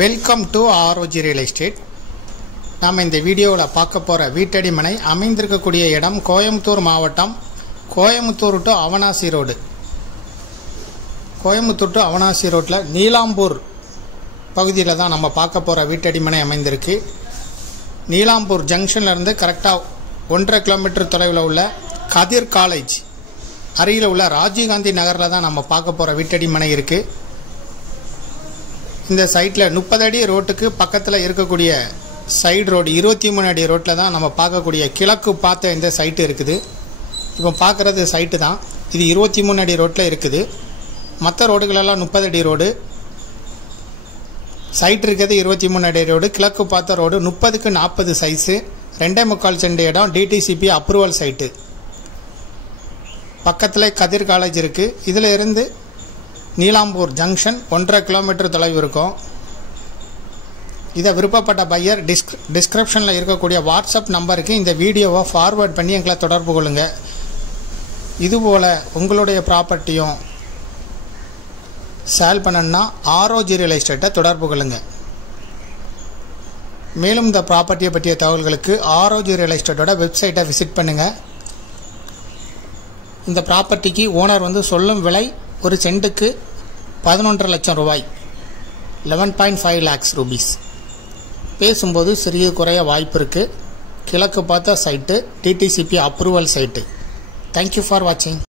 Welcome to ROG real estate. நாம் இந்த வீடியோவில் பார்க்க போகிற வீட்டடி மனை அமைந்திருக்கக்கூடிய இடம் கோயம்புத்தூர் மாவட்டம், Coimbatore to Avinashi road. Coimbatore to Avinashi ரோட்டில் நீலாம்பூர் பகுதியில் தான் நம்ம பார்க்க போகிற வீட்டடி மனை அமைந்திருக்கு. நீலாம்பூர் ஜங்ஷன்லேருந்து கரெக்டாக 1.5 கிலோமீட்டர் தொலைவில் உள்ள கதிர் காலேஜ் அருகில் உள்ள ராஜீவ்காந்தி நகரில் தான் நம்ம பார்க்க போகிற வீட்டடி மனை இருக்குது. இந்த சைட்டில் 30 அடி ரோட்டுக்கு பக்கத்தில் இருக்கக்கூடிய சைடு ரோடு 23 அடி ரோட்டில் தான் நம்ம பார்க்கக்கூடிய கிழக்கு பார்த்த இந்த சைட்டு இருக்குது. இப்போ பார்க்குறது சைட்டு தான். இது 23 அடி ரோட்டில் இருக்குது. மற்ற ரோடுகளெல்லாம் 30 அடி ரோடு. சைட் இருக்கிறது 23 அடி ரோடு. கிழக்கு பார்த்த ரோடு 30க்கு 40 சைஸு, 2.25 சென்ட் இடம், DTCP அப்ரூவல் சைட்டு. பக்கத்தில் கதிர் காலேஜ் இருக்குது. இதில் இருந்து நீலாம்பூர் ஜங்ஷன் 1.5 கிலோமீட்டர் தொலைவு இருக்கும். இதை விருப்பப்பட்ட பையர் டிஸ்கிரிப்ஷனில் இருக்கக்கூடிய வாட்ஸ்அப் நம்பருக்கு இந்த வீடியோவை ஃபார்வேர்ட் பண்ணி எங்களை தொடர்பு கொள்ளுங்கள். இதுபோல் உங்களுடைய ப்ராப்பர்ட்டியும் சேல் பண்ணணுன்னா ROG ரியல் எஸ்டேட்டை தொடர்பு கொள்ளுங்கள். மேலும் இந்த ப்ராப்பர்ட்டியை பற்றிய தகவல்களுக்கு ROG ரியல் எஸ்டேட்டோட வெப்சைட்டை விசிட் பண்ணுங்கள். இந்த ப்ராப்பர்ட்டிக்கு ஓனர் சொல்லும் விலை ஒரு சென்ட்டுக்கு 11.5 லட்சம் ரூபாய், 11.5 lakhs rupees. பேசும்போது சிறிது குறைய வாய்ப்பு இருக்குது. கிழக்கு பார்த்த site, DTCP approval site. Thank you for வாட்சிங்.